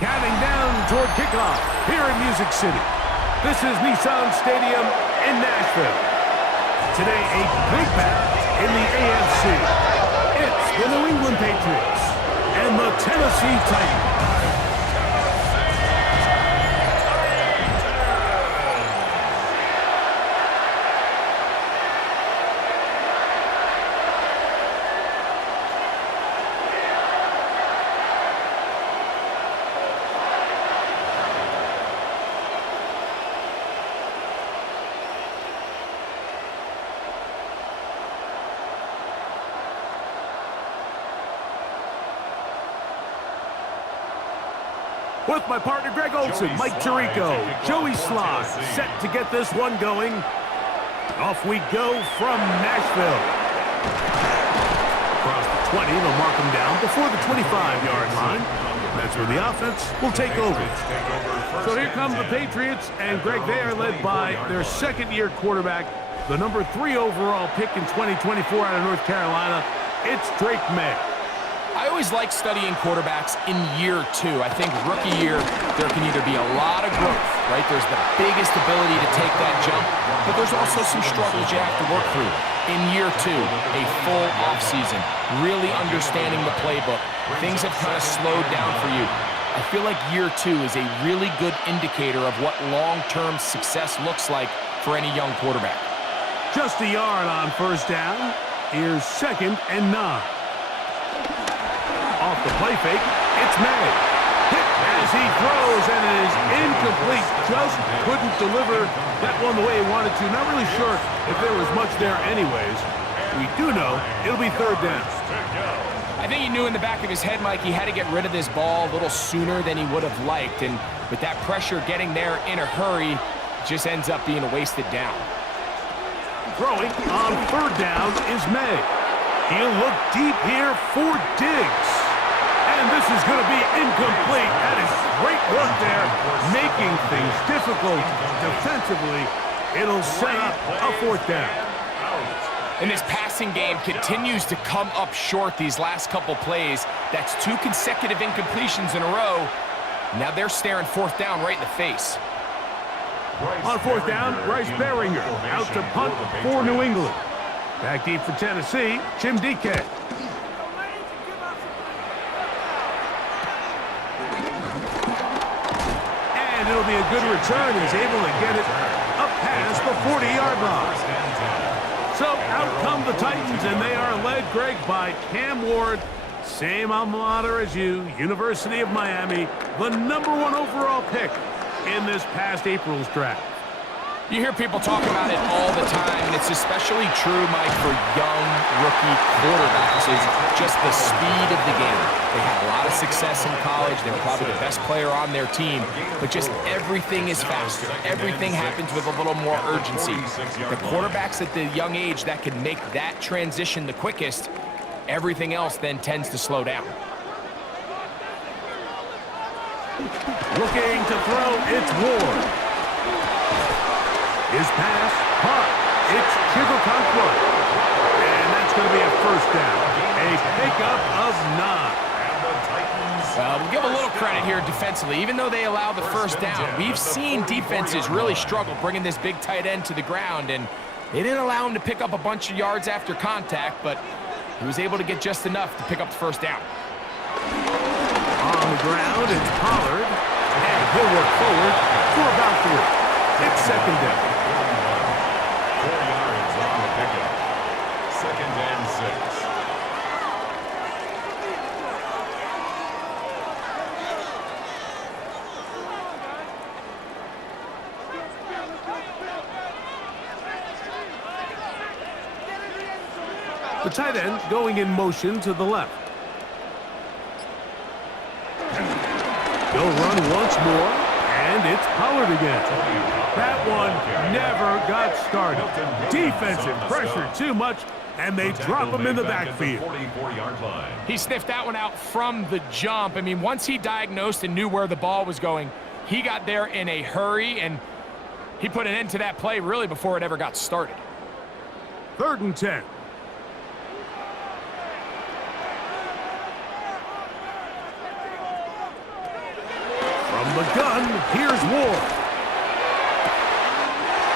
Counting down toward kickoff here in Music City. This is Nissan Stadium in Nashville. Today, a big battle in the AFC. It's the New England Patriots and the Tennessee Titans. With my partner Greg Olson, Mike Tirico, Joey Slog, set to get this one going. Off we go from Nashville. Across the 20, they'll mark them down before the 25-yard line. That's where the offense will take over. So here come the Patriots, and Greg, they are led by their second-year quarterback, the number 3 overall pick in 2024 out of North Carolina. It's Drake May. I always like studying quarterbacks in year 2. I think rookie year, there can either be a lot of growth, right? There's the biggest ability to take that jump, but there's also some struggles you have to work through. In year 2, a full offseason, really understanding the playbook. Things have kind of slowed down for you. I feel like year 2 is a really good indicator of what long-term success looks like for any young quarterback. Just a yard on first down. Here's 2nd and 9. Off the play fake, it's May. Hit as he throws, and it is incomplete. Just couldn't deliver that one the way he wanted to. Not really sure if there was much there anyways. We do know it'll be 3rd down. I think he knew in the back of his head, Mike, he had to get rid of this ball a little sooner than he would have liked. And with that pressure getting there in a hurry, it just ends up being a wasted down. Throwing on 3rd down is May. He'll look deep here for Diggs. And this is going to be incomplete. That is great work there, making things difficult defensively. It'll set up a 4th down. And this passing game continues to come up short these last couple plays. That's 2 consecutive incompletions in a row. Now they're staring 4th down right in the face. On 4th down, Bryce Beringer out to punt for New England. Back deep for Tennessee, Jim DK. And it'll be a good return. He's able to get it up past the 40-yard line. So out come the Titans, and they are led, Greg, by Cam Ward. Same alma mater as you, University of Miami, the number 1 overall pick in this past April's draft. You hear people talk about it all the time, and it's especially true, Mike, for young rookie quarterbacks, is just the speed of the game. They had a lot of success in college. They were probably the best player on their team, but just everything is faster. Everything happens with a little more urgency. The quarterbacks at the young age that can make that transition the quickest, everything else then tends to slow down. Looking to throw, it's Ward. His pass, caught. It's Chigokonkwo. And that's going to be a 1st down. A pickup of 9. We'll give a little credit here defensively. Even though they allow the 1st down, we've seen defenses really struggle bringing this big tight end to the ground, and they didn't allow him to pick up a bunch of yards after contact, but he was able to get just enough to pick up the 1st down. On the ground, it's Pollard, and he'll work forward for about 3. It's 2nd down. 4 yards on the pickup. 2nd and 6. The tight end going in motion to the left. They'll run once more, and it's Pollard again. That one never got started. Defensive pressure too much, and they drop him in the backfield. He sniffed that one out from the jump. I mean, once he diagnosed and knew where the ball was going, he got there in a hurry, and he put an end to that play really before it ever got started. 3rd and 10. From the gun, here's Ward.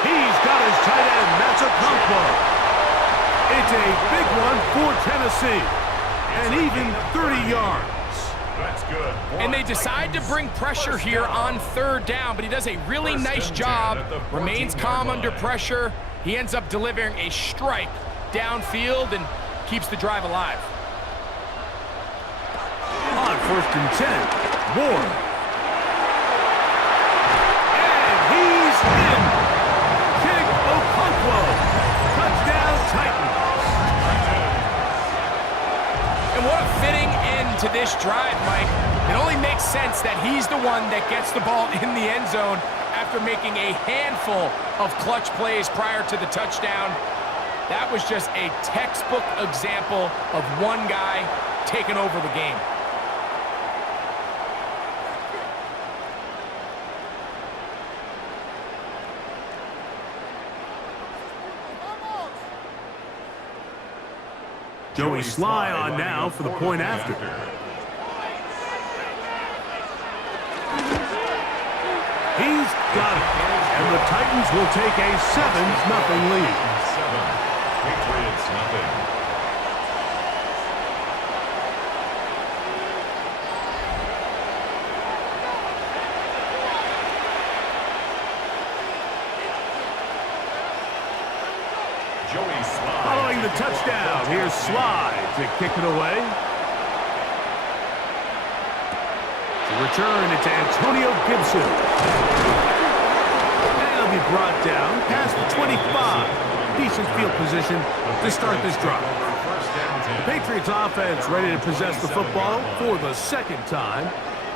He's got his tight end, that's a Conquo. It's a big one for Tennessee, and even 30 yards. That's good. And they decide to bring pressure here on third down, but he does a really nice job. Remains calm under pressure. He ends up delivering a strike downfield and keeps the drive alive. On 1st and 10, Ward. And he's in. King Okonkwo. Touchdown Titans. And what a fitting end to this drive, Mike. It only makes sense that he's the one that gets the ball in the end zone after making a handful of clutch plays prior to the touchdown. That was just a textbook example of one guy taking over the game. Joey Sly on now for the point after. He's got it. And the Titans will take a 7-0 lead. 7. Patriots nothing. Joey Sly. Following the touchdown, here's Sly to kick it away. To return, it's Antonio Gibson. And he'll be brought down past the 25. Decent field position to start this drive. The Patriots offense ready to possess the football for the second time.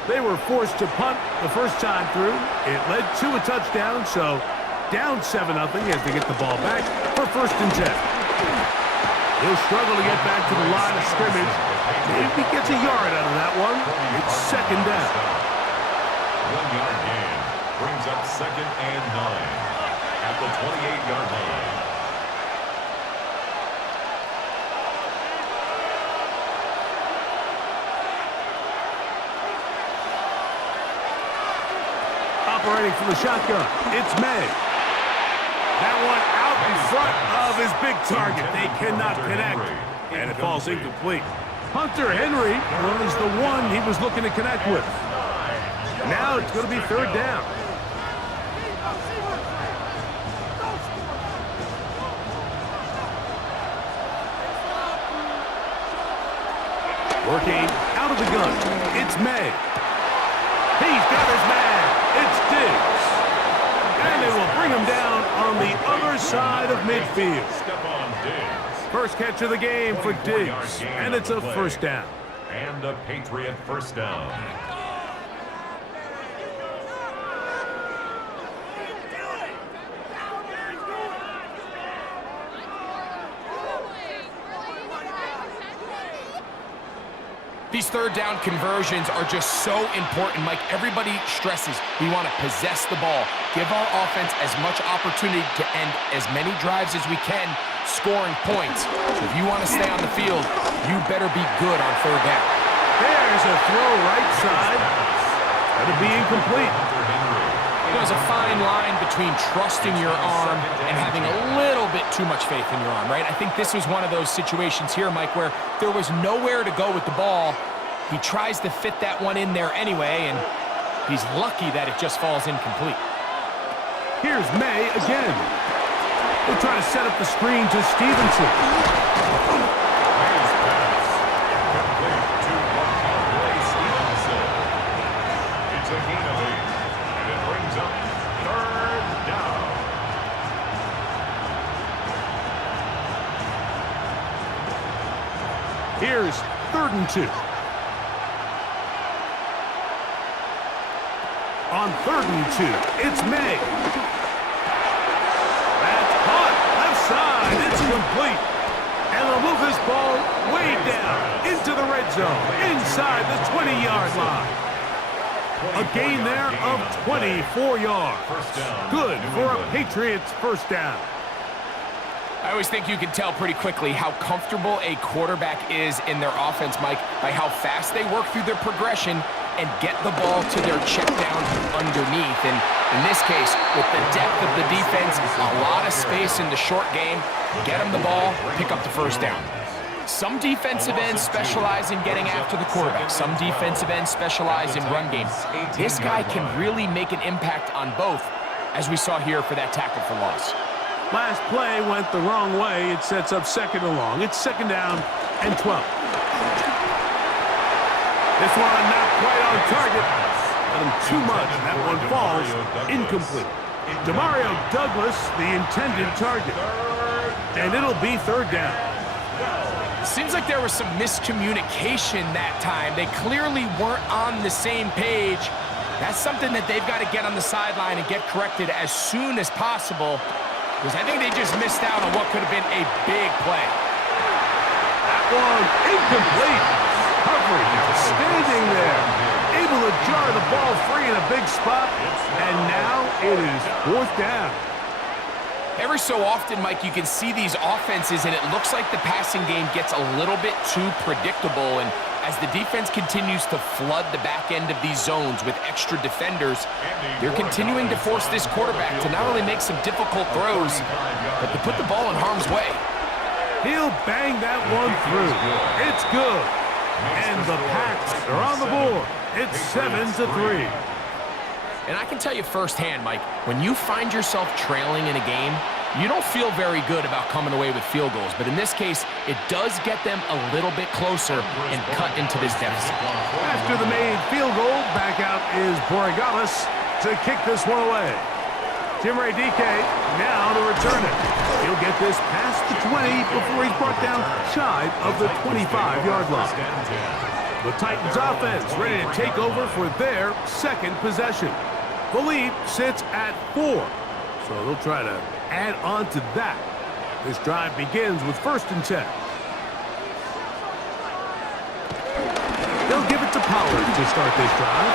They were forced to punt the first time through. It led to a touchdown, so down 7-0 as they get the ball back for 1st and 10. He'll struggle to get back to the line of scrimmage. If he gets a yard out of that one, it's 2nd down. 1-yard gain brings up 2nd and 9 at the 28-yard line. Operating from the shotgun, it's May. That one out in front of his big target. They cannot connect, and it falls incomplete. Hunter Henry was the one he was looking to connect with. Now it's going to be 3rd down. Working out of the gun, it's May. He's got his man. It's Diggs. And they will bring him down on the other side of midfield. First catch of the game for Diggs, and it's a 1st down. And a Patriot 1st down. These 3rd down conversions are just so important, Mike. Everybody stresses we want to possess the ball, give our offense as much opportunity to end as many drives as we can, scoring points. So if you want to stay on the field, you better be good on 3rd down. There's a throw right side. That'll be incomplete. There's a fine line between trusting your arm and having a little bit too much faith in your arm, right? I think this was one of those situations here, Mike, where there was nowhere to go with the ball. He tries to fit that one in there anyway, and he's lucky that it just falls incomplete. Here's May again. They'll try to set up the screen to Stevenson. May's pass. Complete to Blake Stevenson. It's a gain of 8. And it brings up 3rd down. Here's 3rd and 2. On 3rd and 2, it's May. That's caught. Left side. It's complete. And they'll move this ball way down into the red zone, inside the 20-yard line. A gain there of 24 yards. Good for a Patriots 1st down. I always think you can tell pretty quickly how comfortable a quarterback is in their offense, Mike, by how fast they work through their progression and get the ball to their check down underneath. And in this case, with the depth of the defense, a lot of space in the short game, get them the ball, pick up the first down. Some defensive ends specialize in getting after the quarterback. Some defensive ends specialize in run game. This guy can really make an impact on both, as we saw here for that tackle for loss. Last play went the wrong way. It sets up second and long. It's second down and 12. This one not quite on target. Got him too much. That one falls incomplete. Demario Douglas, the intended target. And it'll be third down. Seems like there was some miscommunication that time. They clearly weren't on the same page. That's something that they've got to get on the sideline and get corrected as soon as possible, because I think they just missed out on what could have been a big play. That one incomplete. Coverage standing there, able to jar the ball free in a big spot, and now it is fourth down. Every so often, Mike, you can see these offenses, and it looks like the passing game gets a little bit too predictable. And as the defense continues to flood the back end of these zones with extra defenders, they're continuing to force this quarterback to not only make some difficult throws, but to put the ball in harm's way. He'll bang that one through. It's good. And the Pats are on the board. It's 7-3. And I can tell you firsthand, Mike, when you find yourself trailing in a game, you don't feel very good about coming away with field goals. But in this case, it does get them a little bit closer and cut into this deficit. After the made field goal, back out is Borregales to kick this one away. Tim Radike now to return it. He'll get this past the 20 before he's brought down shy of the 25-yard line. The Titans offense ready to take over for their second possession. The lead sits at 4, so they'll try to add on to that. This drive begins with 1st and 10. They'll give it to Pollard to start this drive,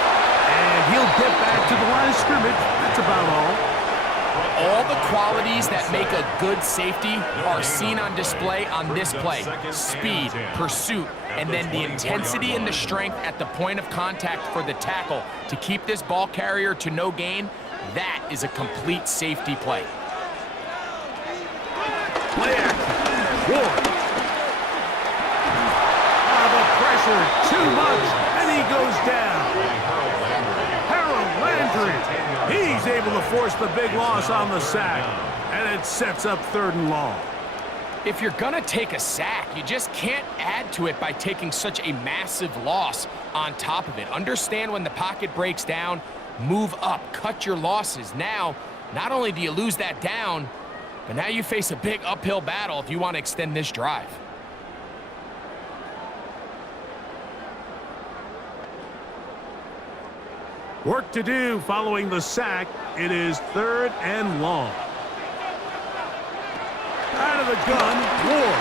and he'll get back to the line of scrimmage. That's about all. All the qualities that make a good safety are seen on display on this play. Speed, pursuit, and then the intensity and the strength at the point of contact for the tackle to keep this ball carrier to no gain. That is a complete safety play. Play action. Ward. The pressure too much, and he goes down. Harold Landry. He's able to force the big loss on the sack, and it sets up 3rd and long. If you're going to take a sack, you just can't add to it by taking such a massive loss on top of it. Understand when the pocket breaks down, move up, cut your losses. Now, not only do you lose that down, but now you face a big uphill battle if you want to extend this drive. Work to do following the sack. It is 3rd and long. Out of the gun, Ward.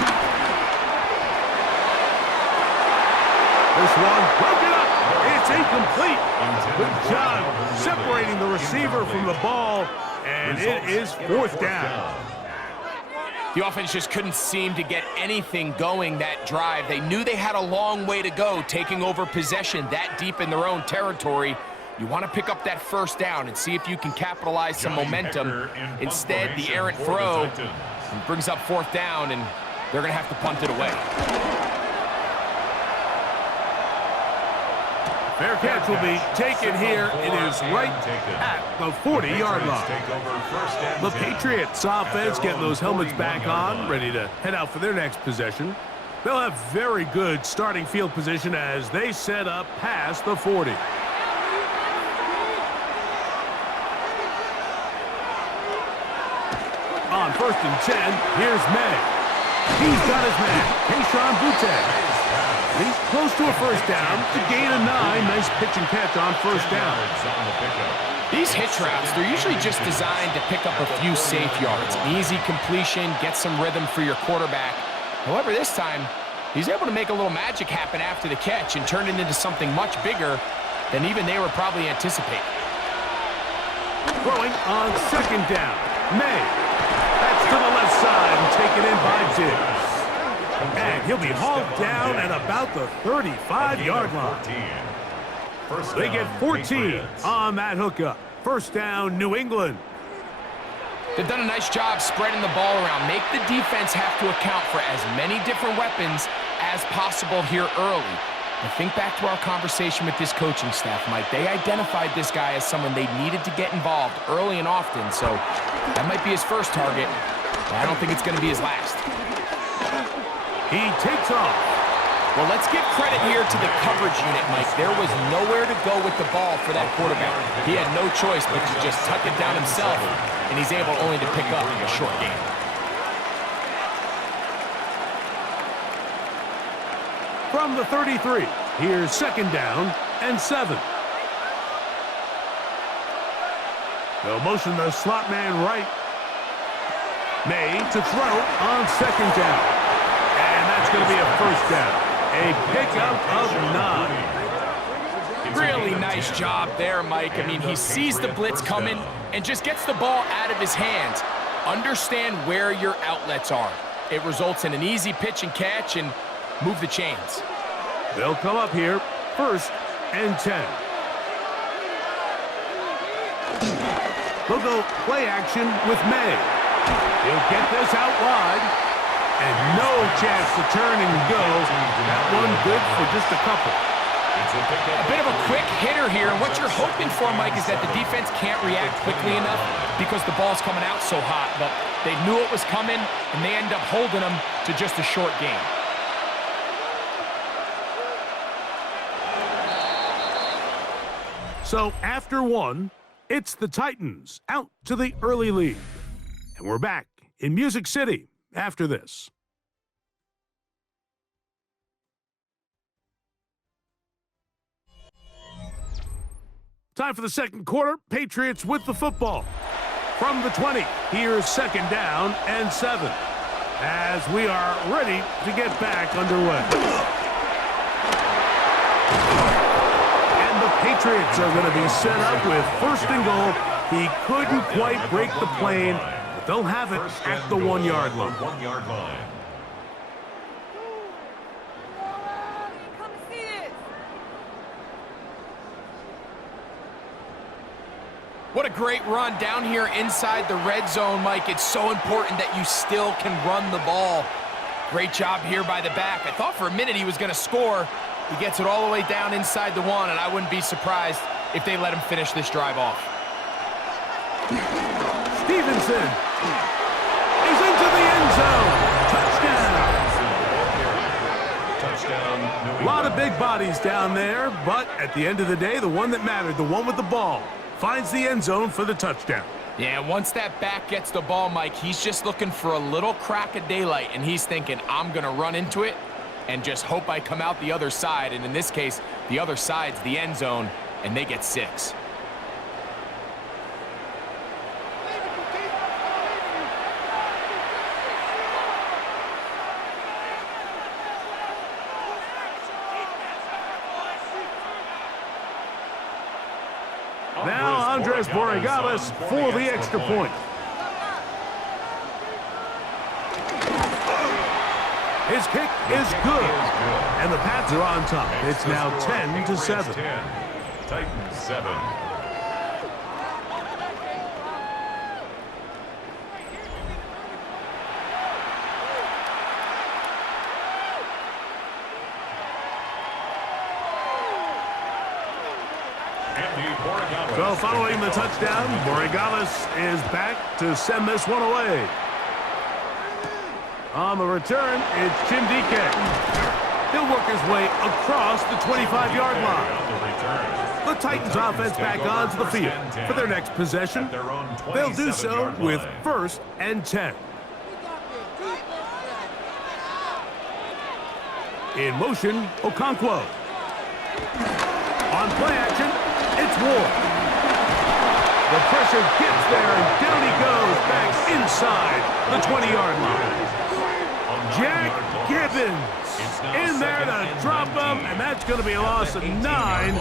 This one broken up. It's incomplete. Good job separating the receiver from the ball, and it is 4th down. The offense just couldn't seem to get anything going that drive. They knew they had a long way to go, taking over possession that deep in their own territory. You want to pick up that 1st down and see if you can capitalize some momentum. Instead, the errant throw brings up 4th down, and they're going to have to punt it away. Fair catch will be taken here. It is right at the 40-yard line. The Patriots offense getting those helmets back on, ready to head out for their next possession. They'll have very good starting field position as they set up past the 40. On 1st and 10, here's May. He's got his man, Keyshawn Boutte. He's close to a 1st down to gain a 9. Nice pitch and catch on 1st down. These hitch routes, they're usually just designed to pick up a few safe yards. An easy completion, get some rhythm for your quarterback. However, this time, he's able to make a little magic happen after the catch and turn it into something much bigger than even they were probably anticipating. Throwing on 2nd down, May. That's to the left side and taken in by Diggs. And he'll be hauled down at about the 35-yard line. They get 14 on that hookup. First down, New England. They've done a nice job spreading the ball around. Make the defense have to account for as many different weapons as possible here early. But think back to our conversation with this coaching staff, Mike. They identified this guy as someone they needed to get involved early and often, so that might be his first target, but I don't think it's going to be his last. He takes off. Well, let's give credit here to the coverage unit, Mike. There was nowhere to go with the ball for that quarterback. He had no choice but to just tuck it down himself, and he's able only to pick up a short gain. From the 33, here's second down and 7. They'll motion the slot man right. May to throw on second down. And that's going to be a first down. A pickup of 9. Really nice job there, Mike. I mean, he sees the blitz coming and just gets the ball out of his hands. Understand where your outlets are. It results in an easy pitch and catch and move the chains. They'll come up here, first and 10. They'll go play action with May. He'll get this out wide, and no chance to turn and go. That one good for just a couple. A bit of a quick hitter here, and what you're hoping for, Mike, is that the defense can't react quickly enough because the ball's coming out so hot, but they knew it was coming, and they end up holding them to just a short gain. So after one, it's the Titans out to the early lead. And we're back in Music City after this. Time for the second quarter. Patriots with the football. From the 20, here's second down and 7. As we are ready to get back underway. Patriots are going to be set up with first and goal. He couldn't quite break the plane, but they'll have it at the 1-yard line. What a great run down here inside the red zone, Mike. It's so important that you still can run the ball. Great job here by the back. I thought for a minute he was going to score. He gets it all the way down inside the 1, and I wouldn't be surprised if they let him finish this drive off. Stevenson is into the end zone. Touchdown. A lot of big bodies down there, but at the end of the day, the one that mattered, the one with the ball, finds the end zone for the touchdown. Yeah, once that back gets the ball, Mike, he's just looking for a little crack of daylight, and he's thinking, I'm going to run into it and just hope I come out the other side. And in this case, the other side's the end zone, and they get 6. Now Andres Borregales for the extra point. His kick is good, and the Pats are on top. It's now 10-7. Titans 7. So following the touchdown, Borregales is back to send this one away. On the return, it's Chindike. He'll work his way across the 25-yard line. The Titans offense back onto the field for their next possession. They'll do so with first and 10. In motion, Okonkwo. On play action, it's Ward. The pressure gets there, and down he goes back inside the 20-yard line. Jack Gibbons in there to drop him, and that's going to be a loss of 9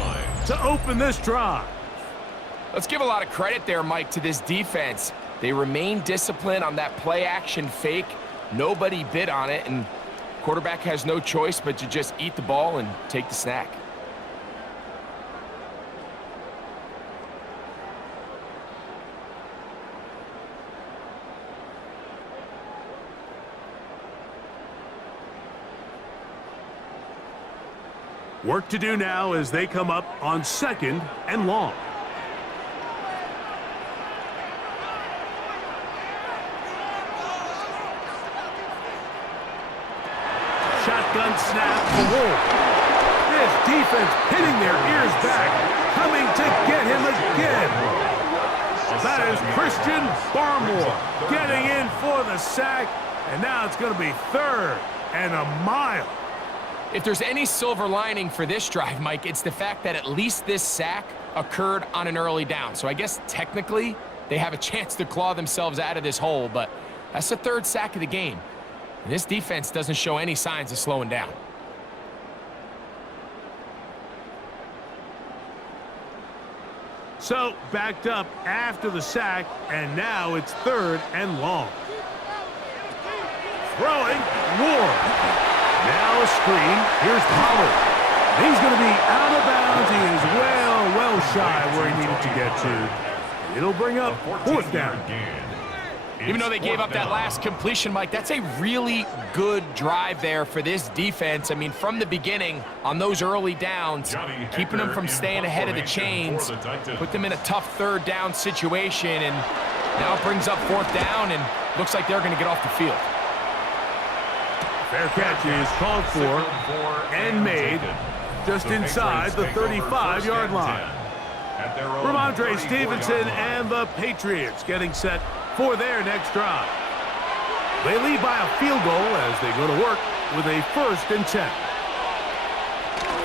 to open this drive. Let's give a lot of credit there, Mike, to this defense. They remain disciplined on that play-action fake. Nobody bid on it, and quarterback has no choice but to just eat the ball and take the snack. Work to do now as they come up on 2nd and long. Shotgun snap for Wolf. This defense pinning their ears back, coming to get him again. That is Christian Barmore getting in for the sack, and now it's going to be 3rd and a mile. If there's any silver lining for this drive, Mike, it's the fact that at least this sack occurred on an early down. So I guess technically they have a chance to claw themselves out of this hole, but that's the 3rd sack of the game. And this defense doesn't show any signs of slowing down. So backed up after the sack, and now it's 3rd and long. Throwing, Ward. Now a screen. Here's Pollard. He's going to be out of bounds. He is well shy where he needed to get to. It'll bring up 4th down. Even though they gave up that last completion, Mike, that's a really good drive there for this defense. I mean, from the beginning, on those early downs, keeping them from staying ahead of the chains, put them in a tough 3rd down situation, and now it brings up 4th down, and looks like they're going to get off the field. Fair catch is called for and made just inside the 35-yard line. Ramondre Stevenson and the Patriots getting set for their next drive. They lead by a field goal as they go to work with a 1st and 10.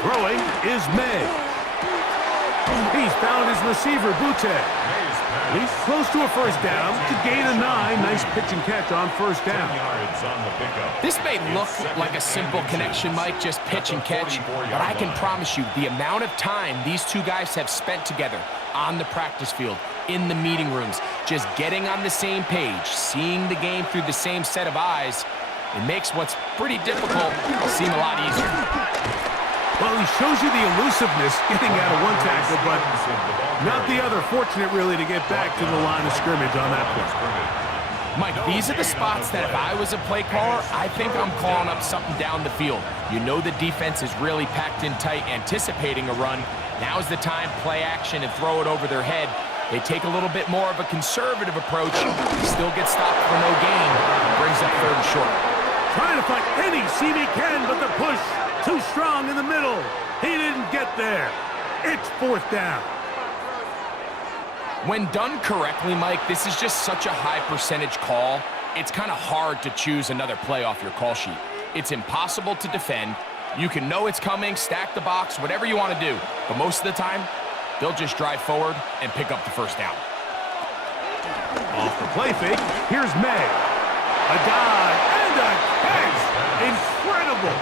Throwing is May. He's found his receiver, Butte. He's close to a 1st down to gain a 9. Nice pitch and catch on 1st down. This may look like a simple connection, Mike, just pitch and catch, but I can promise you the amount of time these two guys have spent together on the practice field, in the meeting rooms, just getting on the same page, seeing the game through the same set of eyes, it makes what's pretty difficult seem a lot easier. Well, he shows you the elusiveness getting out of one tackle, but not the other. Fortunate, really, to get back to the line of scrimmage on that play. Mike, these are the spots that if I was a play caller, I think I'm calling up something down the field. You know the defense is really packed in tight, anticipating a run. Now's the time, play action and throw it over their head. They take a little bit more of a conservative approach, still get stopped for no gain, brings up 3rd and short. Trying to find any seam he can, but the push too strong in the middle. He didn't get there. It's 4th down. When done correctly, Mike, this is just such a high percentage call. It's kind of hard to choose another play off your call sheet. It's impossible to defend. You can know it's coming, stack the box, whatever you want to do. But most of the time, they'll just drive forward and pick up the 1st down. Off the play fake, here's May. A dive and a catch. Incredible.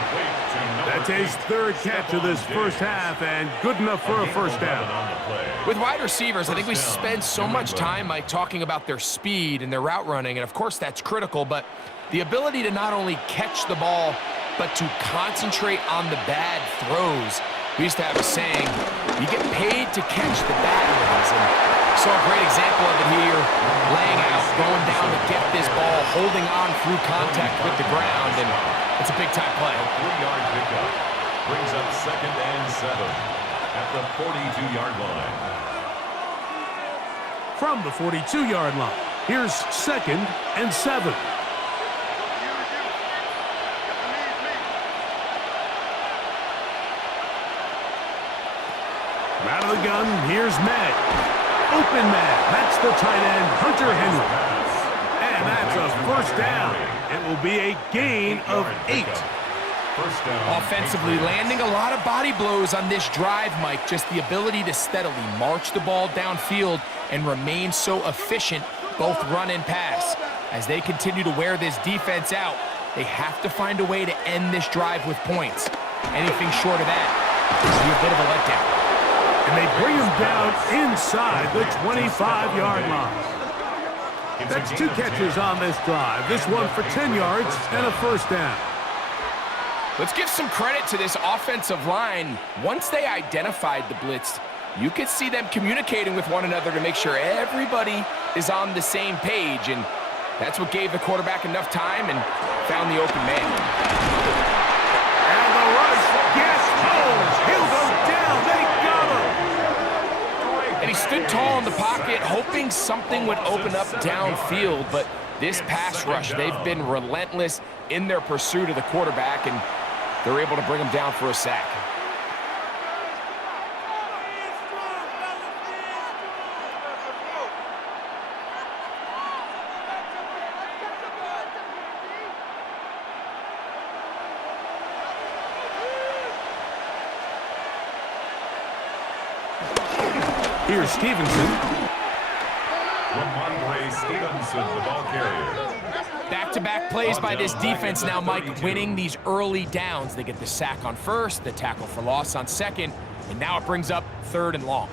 That's his 3rd catch of this 1st half, and good enough for a 1st down. With wide receivers, I think we spend so much time, Mike, talking about their speed and their route running, and of course that's critical, but the ability to not only catch the ball, but to concentrate on the bad throws. We used to have a saying, you get paid to catch the bad ones, and saw a great example of it here, laying out, going down to get this ball, holding on through contact with the ground, and it's a big-time play. A 3-yard pickup brings up 2nd and 7 at the 42-yard line. From the 42-yard line, here's 2nd and 7. Out of the gun, here's May. Open man, that's the tight end, Hunter Henry. And that's a 1st down. It will be a gain of 8. Offensively, landing a lot of body blows on this drive, Mike. Just the ability to steadily march the ball downfield and remain so efficient, both run and pass. As they continue to wear this defense out, they have to find a way to end this drive with points. Anything short of that would be a bit of a letdown. And they bring him down inside the 25-yard line. That's 2 catches on this drive. This one for 10 yards and a 1st down. Let's give some credit to this offensive line. Once they identified the blitz, you could see them communicating with one another to make sure everybody is on the same page, and that's what gave the quarterback enough time and found the open man. And the rush gets home. And he stood tall in the pocket, hoping something would open up downfield, but this pass rush, they've been relentless in their pursuit of the quarterback, and they're able to bring him down for a sack. Here's Stevenson. Ramondre Stevenson, the ball carrier. Back-to-back plays by this defense now, Mike, winning these early downs. They get the sack on first, the tackle for loss on second, and now it brings up 3rd and long.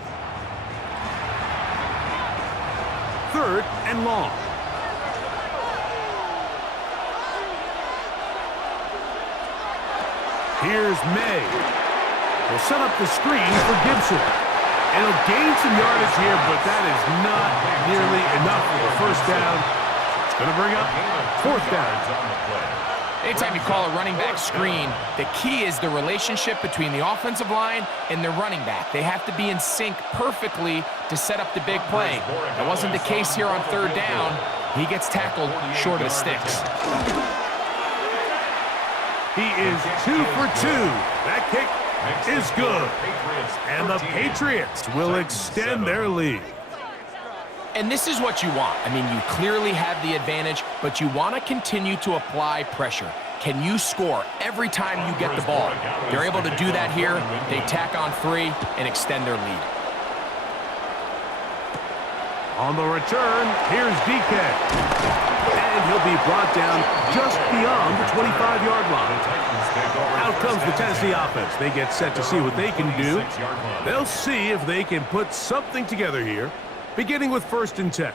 3rd and long. Here's May. They'll set up the screen for Gibson. And he'll gain some yardage here, but that is not nearly enough for the first down. It's going to bring up 4th down. Anytime you call a running back screen, the key is the relationship between the offensive line and the running back. They have to be in sync perfectly to set up the big play. That wasn't the case here on 3rd down. He gets tackled short of the sticks. He is 2 for 2. That kick is good. And the Patriots will extend their lead. And this is what you want. I mean, you clearly have the advantage, but you want to continue to apply pressure. Can you score every time you get the ball? They're able to do that here. They tack on 3 and extend their lead. On the return, here's DK. And he'll be brought down just beyond the 25-yard line. Out comes the Tennessee offense. They get set to see what they can do. They'll see if they can put something together here, beginning with 1st and 10.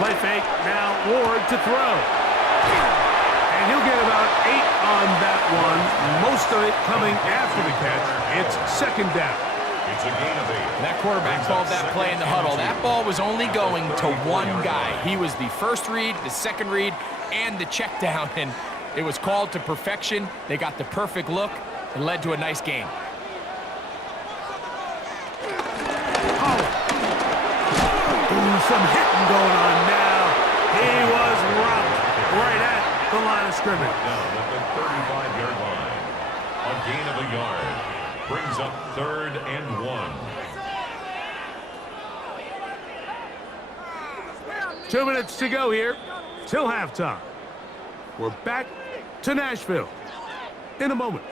Play fake, now Ward to throw. And he'll get about 8 on that one, most of it coming after the catch. It's 2nd down. It's a gain of 8. That quarterback called that play in the huddle. That ball was only going to one guy. He was the first read, the second read, and the check down, and it was called to perfection. They got the perfect look and led to a nice game. Some hitting going on now. He was rocked right at the line of scrimmage. Down at the 35-yard line. A gain of a yard. Brings up 3rd and 1. 2 minutes to go here till halftime. We're back to Nashville. In a moment,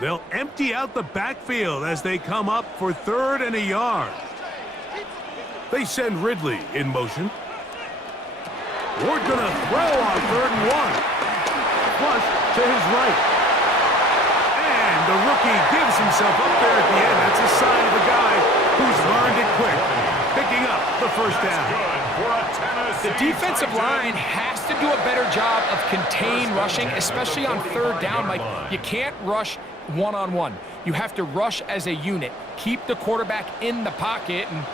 they'll empty out the backfield as they come up for 3rd and a yard. They send Ridley in motion. Ward gonna throw on 3rd and 1. Flush to his right. And the rookie gives himself up there at the end. That's a sign of a guy who's learned it quick. Picking up the 1st down. The defensive line has to do a better job of contain rushing, especially on 3rd down. Like, you can't rush one-on-one. You have to rush as a unit. Keep the quarterback in the pocket, and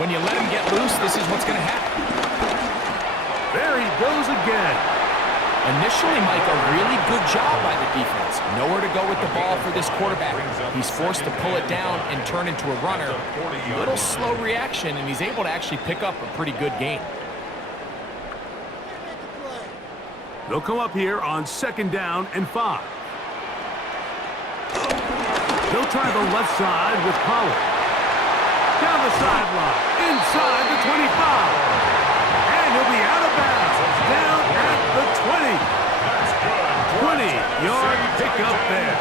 when you let him get loose, this is what's going to happen. There he goes again. Initially, Mike, a really good job by the defense. Nowhere to go with the ball for this quarterback. He's forced to pull it down and turn into a runner. A little slow reaction, and he's able to actually pick up a pretty good gain. They'll come up here on 2nd down and 5. He'll try the left side with Pollard. Down the sideline, inside the 25. And he'll be out of bounds, down at the 20. 20-yard pickup there.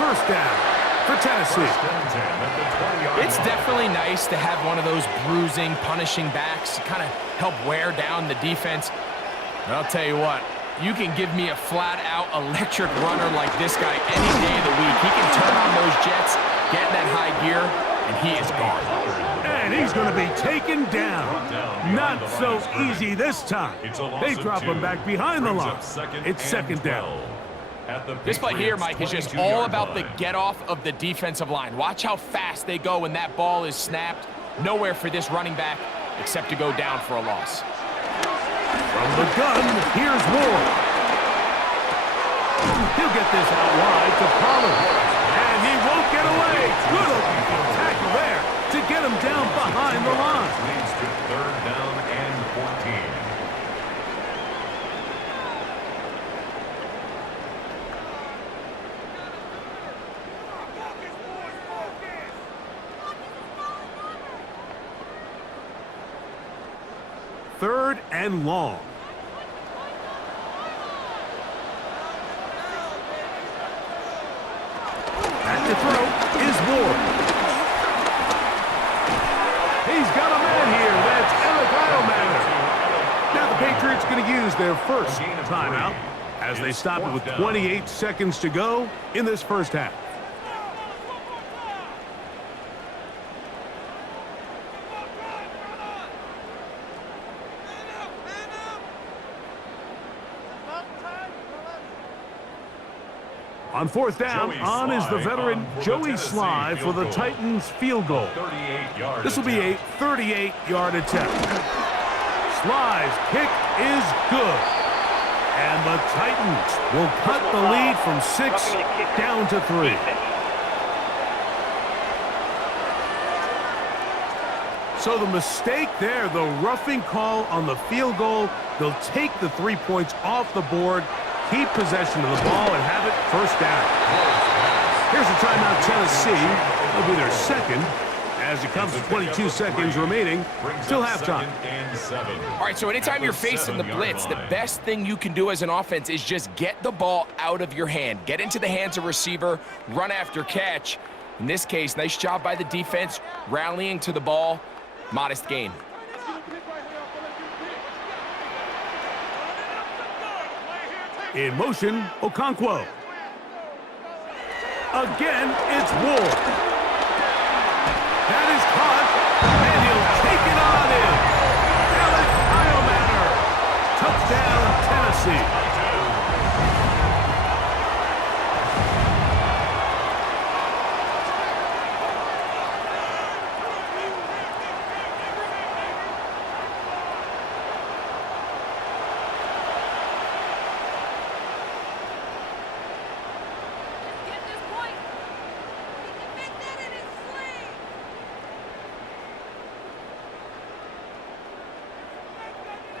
1st down for Tennessee. It's definitely nice to have one of those bruising, punishing backs to kind of help wear down the defense. And I'll tell you what, you can give me a flat-out electric runner like this guy any day of the week. He can turn on those jets, get in that high gear, and he is gone. And he's going to be taken down. Not so easy this time. They drop him back behind the line. It's 2nd down. This play here, Mike, is just all about the get-off of the defensive line. Watch how fast they go when that ball is snapped. Nowhere for this running back except to go down for a loss. From the gun, here's Ward. He'll get this out wide to Pollard. And he won't get away. Good open tackle there to get him down behind the line. Leads to 3rd down and 14. Third and long. Back to throw is Ward. He's got a man here. That's Eric Idleman. Now the Patriots going to use their first timeout as they stop it with 28 seconds to go in this first half. On 4th down, on is the veteran Joey Sly for the Titans field goal. This will be a 38-yard attempt. Sly's kick is good. And the Titans will cut the lead from 6 down to 3. So the mistake there, the roughing call on the field goal, they'll take the 3 points off the board, keep possession of the ball, and have it first down. Here's a timeout, Tennessee. It'll be their second as it comes to 22 seconds remaining till halftime. All right, so anytime you're facing the blitz, the best thing you can do as an offense is just get the ball out of your hand. Get into the hands of receiver, run after catch. In this case, nice job by the defense, rallying to the ball. Modest gain. In motion, Okonkwo. Again, it's Ward. That is caught, and he'll take it on in. Alec Iomanner. Touchdown, Tennessee.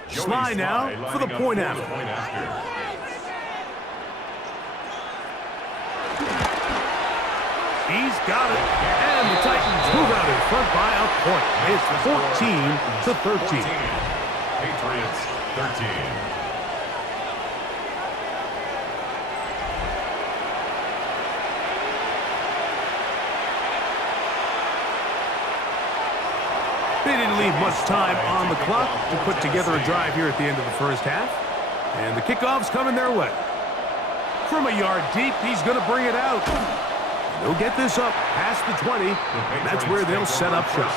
Sly now for the point after. He's got it, and the Titans move out in front by a point. It's 14-13. Patriots 13. They didn't leave much time on the clock to put together a drive here at the end of the first half. And the kickoff's coming their way. From a yard deep, he's going to bring it out. They'll get this up past the 20, and that's where they'll set up shop.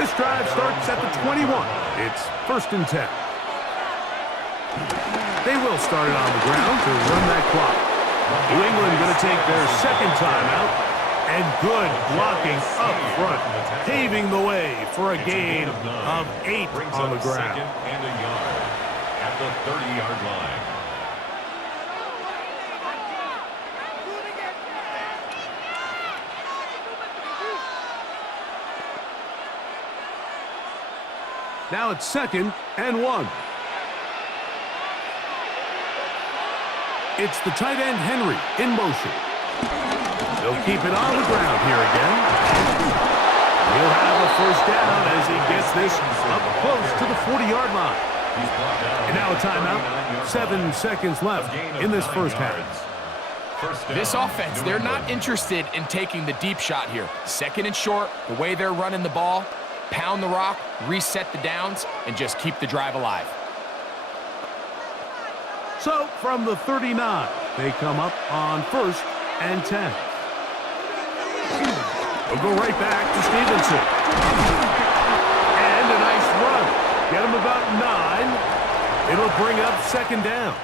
This drive starts at the 21. It's 1st and 10. They will start it on the ground to run that clock. New England going to take their second timeout. And good blocking up front, paving the way for a gain of 8 on the ground. And a yard at the 30-yard line. Now it's 2nd and 1. It's the tight end Henry in motion. He'll keep it on the ground here again. He'll have a first down as he gets this up close to the 40-yard line. And now a timeout. 7 seconds left in this first half. This offense, they're not interested in taking the deep shot here. 2nd and short, the way they're running the ball, pound the rock, reset the downs, and just keep the drive alive. So from the 39, they come up on 1st and 10. We'll go right back to Stevenson. And a nice run. Get him about 9. It'll bring up 2nd down.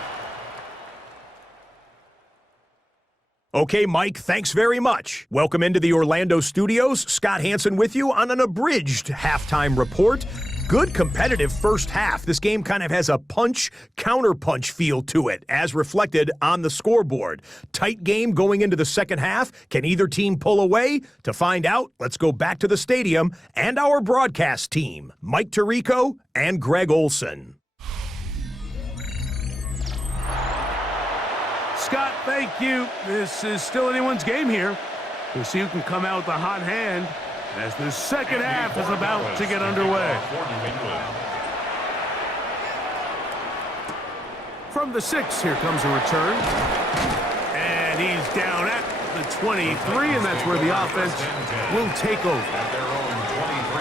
Okay, Mike, thanks very much. Welcome into the Orlando studios. Scott Hansen with you on an abridged halftime report. good competitive first half. This game kind of has a punch-counter-punch feel to it, as reflected on the scoreboard. Tight game going into the second half. Can either team pull away? To find out, let's go back to the stadium and our broadcast team, Mike Tirico and Greg Olson. Scott, thank you. This is still anyone's game here. We'll see who can come out with a hot hand as the second half is about to get underway. From the 6, here comes a return. And he's down at the 23, and that's where the offense will take over.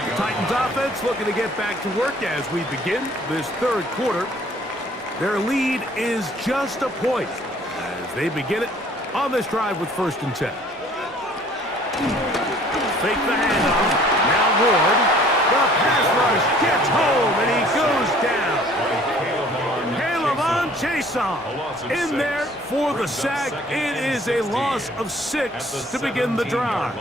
The Titans offense looking to get back to work as we begin this third quarter. Their lead is just a point as they begin it on this drive with 1st and 10. Fake the handoff. Now Ward. The pass rush gets home, and he goes down. Caleb Chason in there for the sack. It is a loss of 6 to begin the drive.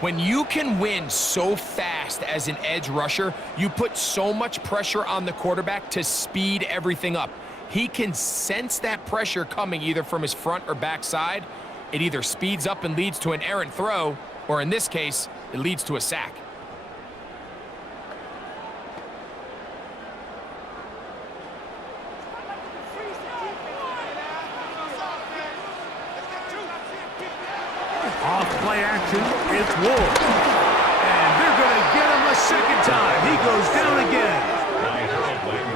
When you can win so fast as an edge rusher, you put so much pressure on the quarterback to speed everything up. He can sense that pressure coming either from his front or back side. It either speeds up and leads to an errant throw, or in this case, it leads to a sack. Off play action, it's Ward. And they're going to get him a second time. He goes down again.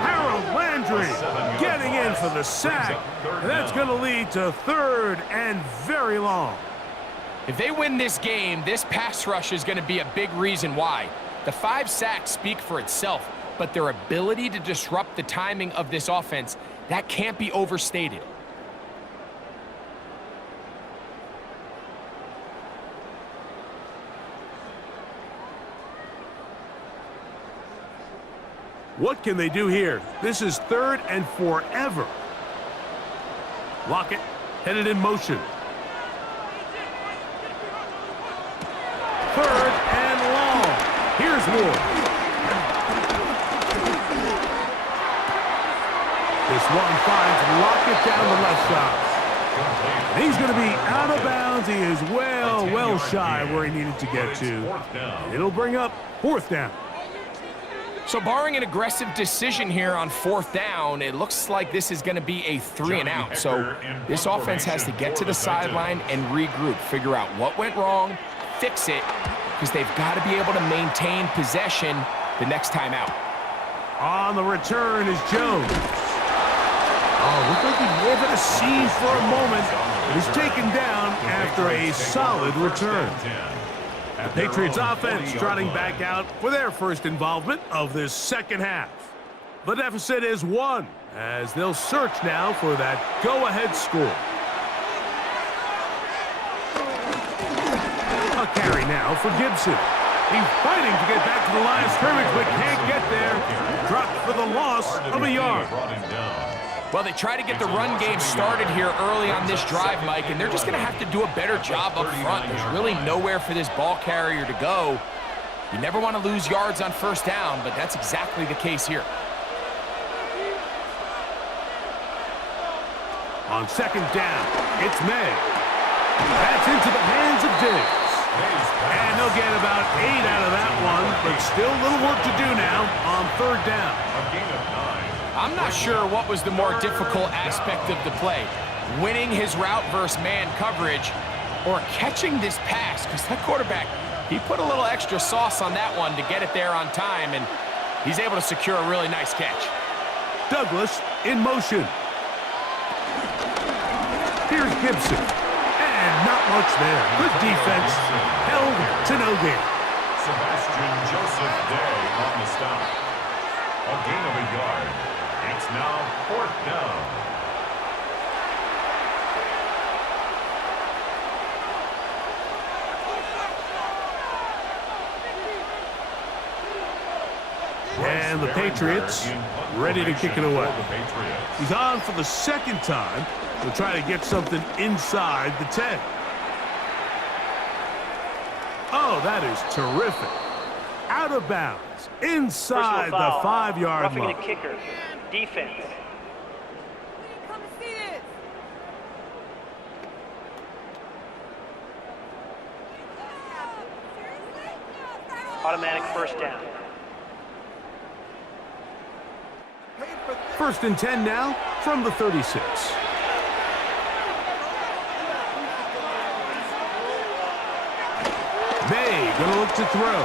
Harold Landry getting in for the sack. And that's going to lead to 3rd and very long. If they win this game, this pass rush is going to be a big reason why. The 5 sacks speak for itself, but their ability to disrupt the timing of this offense, that can't be overstated. What can they do here? This is 3rd and forever. Lockett headed in motion. 3rd and long. Here's Ward. This one finds Lockett down the left side. And he's going to be out of bounds. He is well shy where he needed to get to. It'll bring up 4th down. So barring an aggressive decision here on 4th down, it looks like this is going to be a 3 and out. So this offense has to get to the sideline and regroup, figure out what went wrong, fix it, because they've got to be able to maintain possession the next time out. On the return is Jones. Oh, looks like he may have had a scene for a moment, but he's taken down after a solid return. The Patriots offense trotting back out for their first involvement of this second half. The deficit is 1 as they'll search now for that go-ahead score. A carry now for Gibson. He's fighting to get back to the line of scrimmage, but can't get there. Dropped for the loss of a yard. Well, they try to get the run game started here early on this drive, Mike, and they're just going to have to do a better job up front. There's really nowhere for this ball carrier to go. You never want to lose yards on 1st down, but that's exactly the case here. On 2nd down, it's May. That's into the hands of Diggs. And they'll get about 8 out of that one, but still a little work to do now on 3rd down. A gain of 9. I'm not sure what was the more difficult aspect of the play, winning his route versus man coverage or catching this pass, because that quarterback, he put a little extra sauce on that one to get it there on time, and he's able to secure a really nice catch. Douglas in motion. Here's Gibson. And not much there. Good defense. Held to no gain. Sebastian Joseph Day on the stop. A gain of a yard. It's now 4th down. And the Patriots ready to kick it away. He's on for the 2nd time to try to get something inside the 10. Oh, that is terrific. out of bounds inside the 5-yard Roughing line. the kicker. Defense. Automatic first down. First and 10 now from the 36. May gonna look to throw.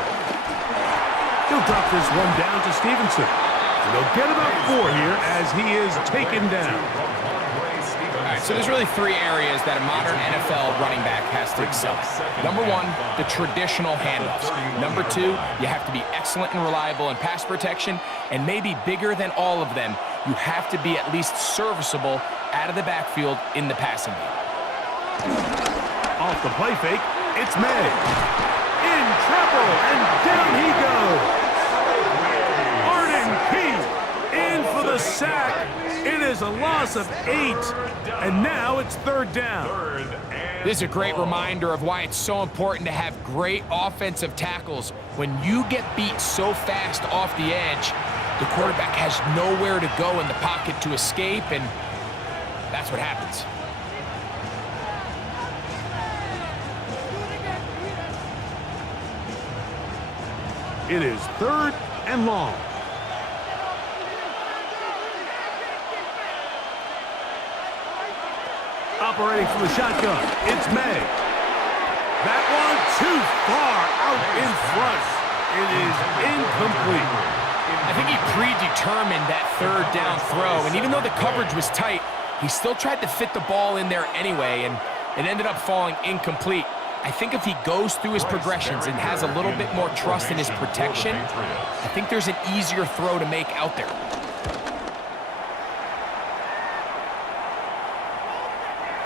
He'll drop this one down to Stevenson. And they'll get about 4 here as he is taken down. All right, so there's really 3 areas that a modern NFL running back has to excel at. Number 1, the traditional handoffs. Number 2, you have to be excellent and reliable in pass protection. And maybe bigger than all of them, you have to be at least serviceable out of the backfield in the passing game. Off the play fake, it's May. In trouble, and down he goes. Arden Key in for the sack. It is a loss of 8, and now it's 3rd down. This is a great reminder of why it's so important to have great offensive tackles. When you get beat so fast off the edge, the quarterback has nowhere to go in the pocket to escape, and that's what happens. It is 3rd and long. Operating from the shotgun, it's May. That one too far out in front. It is incomplete. I think he predetermined that 3rd down throw, and even though the coverage was tight, he still tried to fit the ball in there anyway, and it ended up falling incomplete. I think if he goes through his progressions and has a little bit more trust in his protection, I think there's an easier throw to make out there.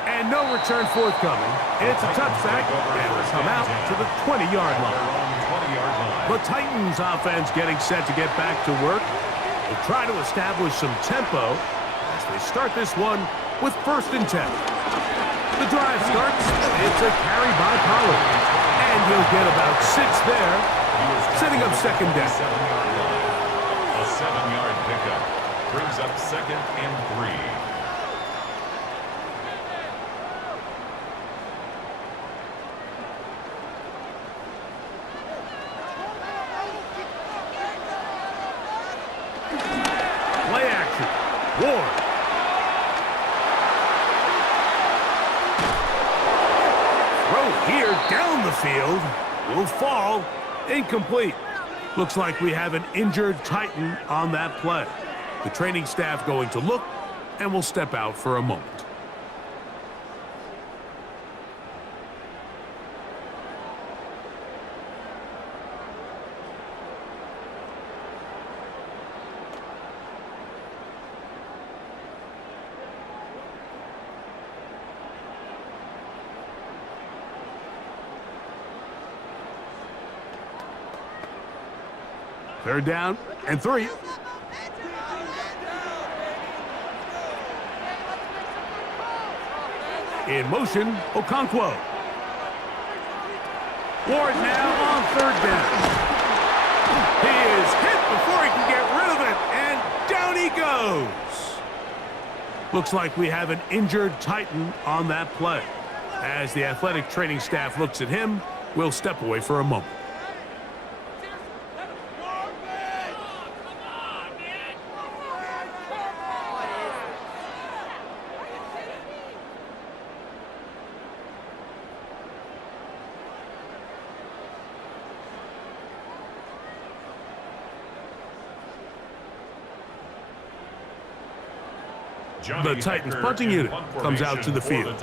And no return forthcoming. It's a touchback, and will come out to the 20-yard line. The Titans offense getting set to get back to work. They'll try to establish some tempo as they start this one with 1st and 10. The drive starts. It's a carry by Pollard. And he'll get about 6 there, setting up 2nd down. A 7-yard pickup brings up 2nd and 3. Play action. Ward. Throw here down the field. Will fall. Incomplete. Looks like we have an injured Titan on that play. The training staff going to look and will step out for a moment. Third down and 3. In motion, Okonkwo. Ward now on 3rd down. He is hit before he can get rid of it, and down he goes. Looks like we have an injured Titan on that play. As the athletic training staff looks at him, we'll step away for a moment. The Titans punting unit comes out to the field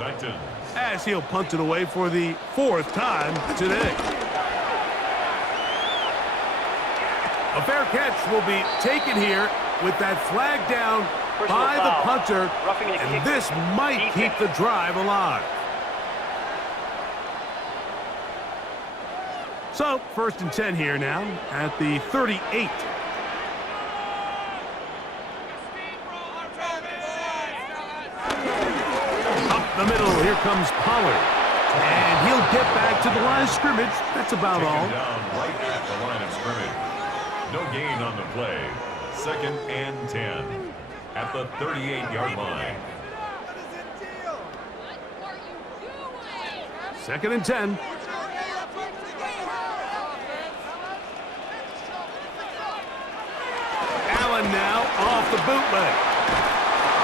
as he'll punt it away for the 4th time today. A fair catch will be taken here with that flag down by the punter, and this might keep the drive alive. So, 1st and 10 here now at the 38. The middle, here comes Pollard. And he'll get back to the line of scrimmage. That's about all. Taken down right at the line of scrimmage. No gain on the play. 2nd and 10 at the 38-yard line. 2nd and 10. Allen now off the bootleg.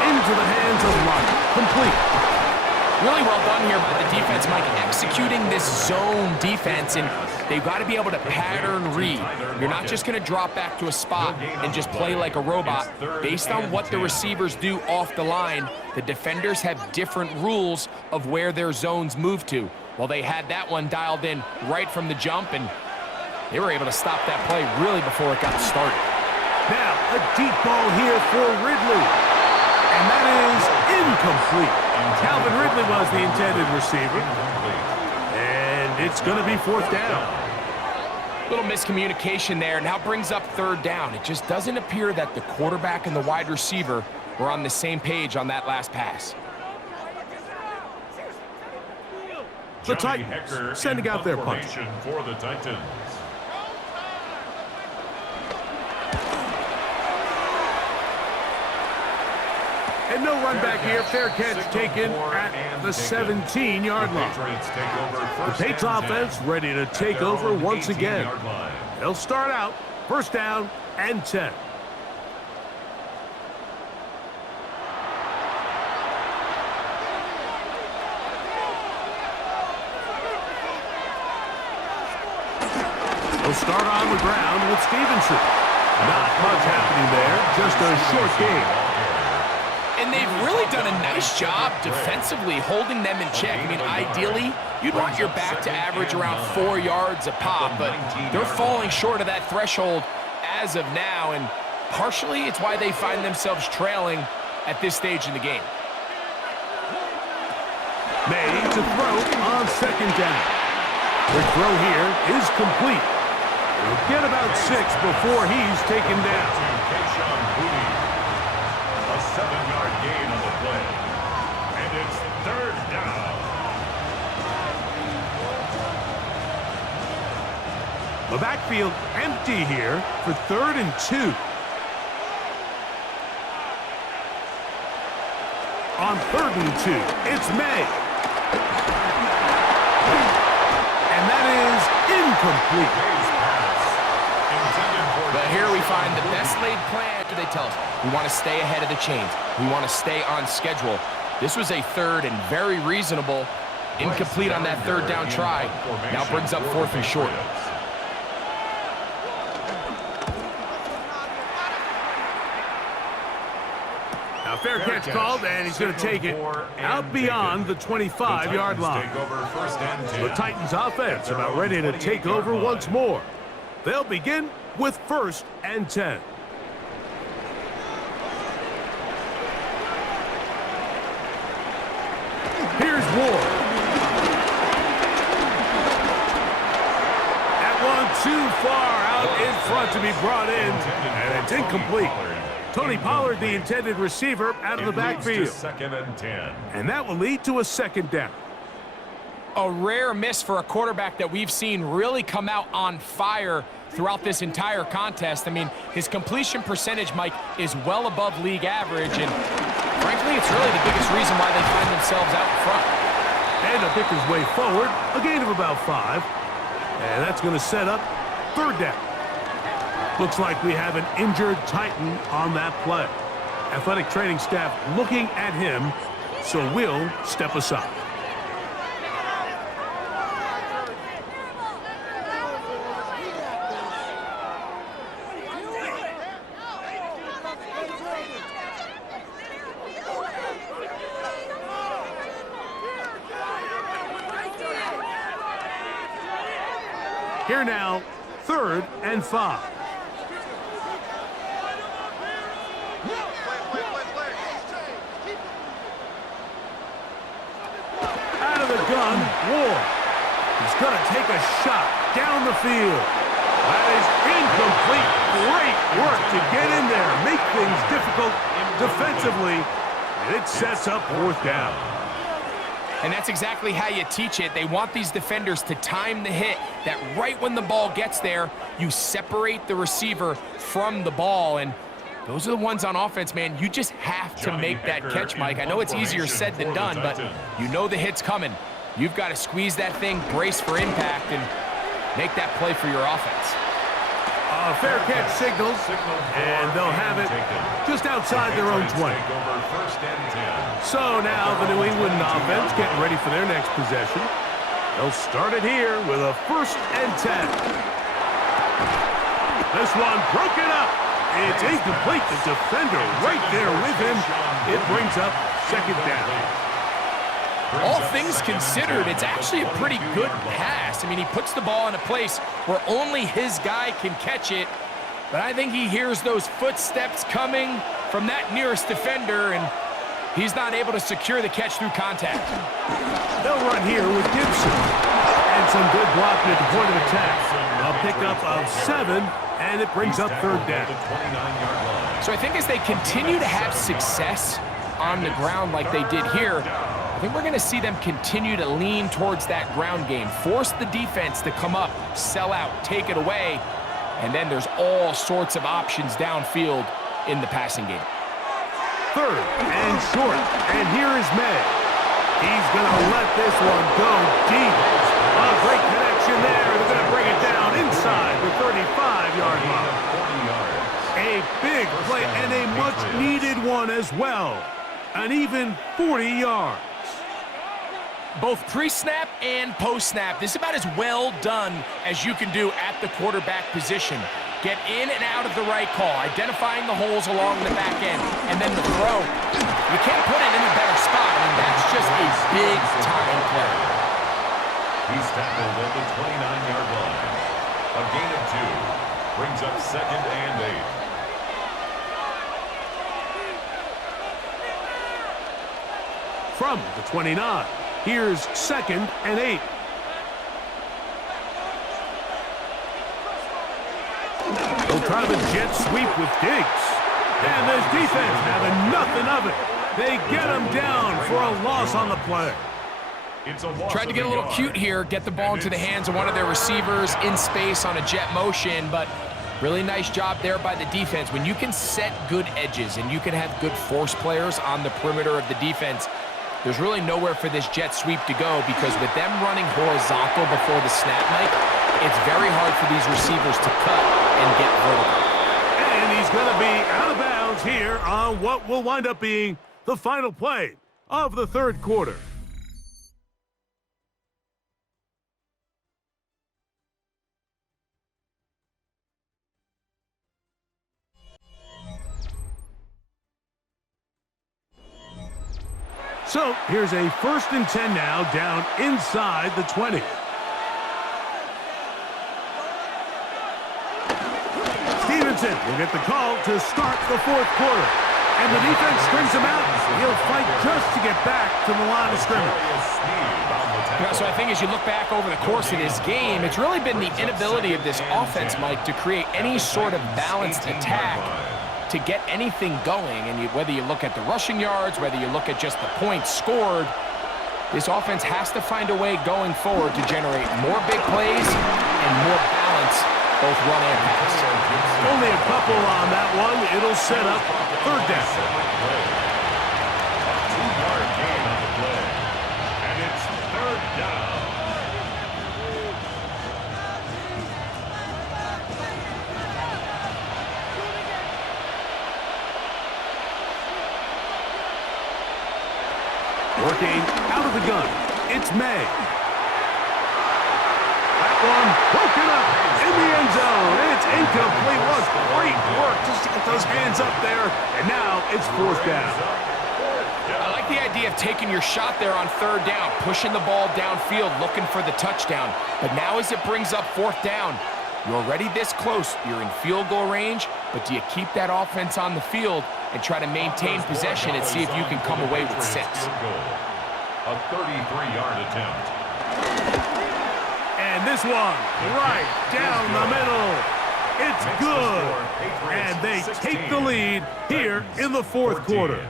Into the hands of Lott. Complete. Really well done here by the defense, Mike, executing this zone defense, and they've got to be able to pattern read. You're not just going to drop back to a spot and just play like a robot. Based on what the receivers do off the line, the defenders have different rules of where their zones move to. Well, they had that one dialed in right from the jump, and they were able to stop that play really before it got started. Now, a deep ball here for Ridley. And that is incomplete. Calvin Ridley was the intended receiver. And it's going to be 4th down. Little miscommunication there, now brings up 3rd down. It just doesn't appear that the quarterback and the wide receiver were on the same page on that last pass. The Titans sending out their punch. For the Titans. And no run back here. Fair catch taken at the 17-yard line. The Patriots offense ready to take over once again. They'll start out 1st down and 10. They'll start on the ground with Stevenson. Not much happening there, just a short game. And they've really done a nice job defensively holding them in check. I mean, ideally, you'd want your back to average around 4 yards a pop, but they're falling short of that threshold as of now, and partially it's why they find themselves trailing at this stage in the game. Made to throw on 2nd down. The throw here is complete. He'll get about 6 before he's taken down. 7-yard gain on the play. And it's 3rd down. The backfield empty here for 3rd and 2. On 3rd and 2, it's May. And that is incomplete. But here we find the best laid plan. They tell us we want to stay ahead of the chains. We want to stay on schedule. This was a 3rd and very reasonable. Incomplete on that 3rd down try. Now brings up 4th and short. Now fair catch called, and he's going to take it out beyond the 25-yard line. The Titans offense about ready to take over once more. They'll begin with 1st and 10. Here's Ward. That one too far out in front to be brought in, and it's incomplete. Tony Pollard, the intended receiver, out of the backfield. 2nd and 10. And that will lead to a 2nd down. A rare miss for a quarterback that we've seen really come out on fire throughout this entire contest. I mean, his completion percentage, Mike, is well above league average, and frankly, it's really the biggest reason why they find themselves out in front. And he'll pick his way forward, a gain of about 5. And that's going to set up 3rd down. Looks like we have an injured Titan on that play. Athletic training staff looking at him, so we'll step aside. Here now, 3rd and 5. Out of the gun, Ward. He's going to take a shot down the field. That is incomplete. Great work to get in there, make things difficult defensively, and it sets up 4th down. And that's exactly how you teach it. They want these defenders to time the hit, that right when the ball gets there, you separate the receiver from the ball. And those are the ones on offense, man. You just have to make that catch, Mike. I know it's easier said than done, but you know the hit's coming. You've got to squeeze that thing, brace for impact, and make that play for your offense. Fair catch signals, and they'll have it just outside their own 20. So now the New England offense getting ready for their next possession. They'll start it here with a 1st and 10. This one broken up. It's incomplete. The defender right there with him. It brings up 2nd down. All things considered, it's actually a pretty good pass. I mean, he puts the ball in a place where only his guy can catch it, but I think he hears those footsteps coming from that nearest defender, and he's not able to secure the catch through contact. They'll run here with Gibson. And some good blocking at the point of attack. A pickup of 7, and it brings up 3rd down. So I think as they continue to have success on the ground like they did here, I think we're going to see them continue to lean towards that ground game, force the defense to come up, sell out, take it away, and then there's all sorts of options downfield in the passing game. 3rd and short, and here is May. He's going to let this one go deep. A great connection there. They're going to bring it down inside the 35-yard line. A big play and a much-needed one as well. An even 40 yards. Both pre-snap and post-snap, this is about as well done as you can do at the quarterback position. Get in and out of the right call, identifying the holes along the back end, and then the throw. You can't put it in a better spot. I mean, that's just a big-time play. He's tackled at the 29-yard line. A gain of 2. Brings up 2nd and 8. From the 29. Here's 2nd and 8. They'll try the jet sweep with Diggs. And this defense having nothing of it. They get him down for a loss on the play. Tried to get a little cute here, get the ball into the hands of one of their receivers in space on a jet motion, but really nice job there by the defense. When you can set good edges and you can have good force players on the perimeter of the defense, there's really nowhere for this jet sweep to go, because with them running horizontal before the snap, Mike, it's very hard for these receivers to cut and get vertical. And he's going to be out of bounds here on what will wind up being the final play of the 3rd quarter. So here's a 1st and 10 now, down inside the 20. Stevenson will get the call to start the 4th quarter. And the defense strings him out. He'll fight just to get back to the line of scrimmage. Yeah, so I think as you look back over the course of this game, it's really been the inability of this offense, Mike, to create any sort of balanced attack to get anything going. And whether you look at the rushing yards, whether you look at just the points scored, this offense has to find a way going forward to generate more big plays and more balance, both run and pass. Only a couple on that one. It'll set up 3rd down. A 2-yard gain on the play. And it's 3rd down. Working out of the gun, it's May. That one broken up in the end zone. It's incomplete. Was great work just to get those hands up there. And now it's 4th down. I like the idea of taking your shot there on 3rd down, pushing the ball downfield, looking for the touchdown. But now as it brings up 4th down, you're already this close. You're in field goal range, but do you keep that offense on the field and try to maintain possession and see if you can come away with 6? A 33-yard attempt. And this one right down the middle. It's good. And they take the lead here in the 4th quarter.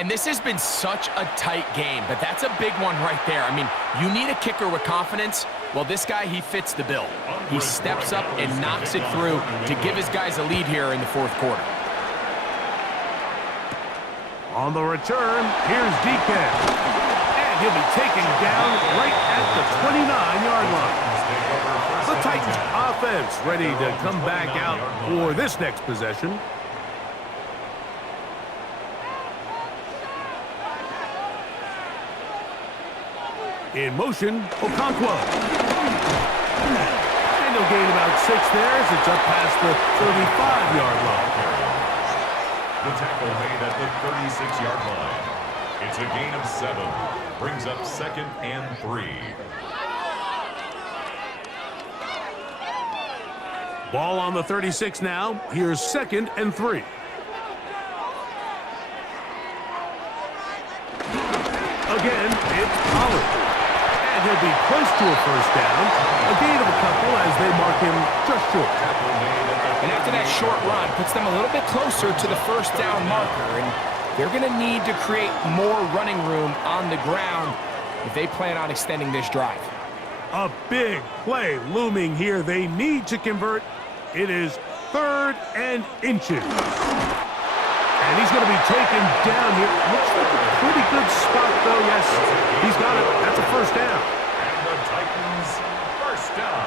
And this has been such a tight game, but that's a big one right there. I mean, you need a kicker with confidence. Well, this guy, he fits the bill. He steps up and knocks it through to give his guys a lead here in the fourth quarter. On the return, here's Deacon. And he'll be taken down right at the 29-yard line. The Titans offense ready to come back out for this next possession. In motion, Okonkwo. And he'll gain about 6 there as it's up past the 35-yard line. The tackle made at the 36-yard line. It's a gain of 7. Brings up 2nd and 3. Ball on the 36 now. Here's 2nd and 3. Again, it's Pollard. And he'll be close to a first down. A gain of a couple as they mark him just short. And after that short run, puts them a little bit closer to the first down marker. And they're going to need to create more running room on the ground if they plan on extending this drive. A big play looming here. They need to convert. It is 3rd and inches. And he's going to be taken down here. Looks like a pretty good spot, though. Yes, he's got it. That's a first down. And the Titans, first down.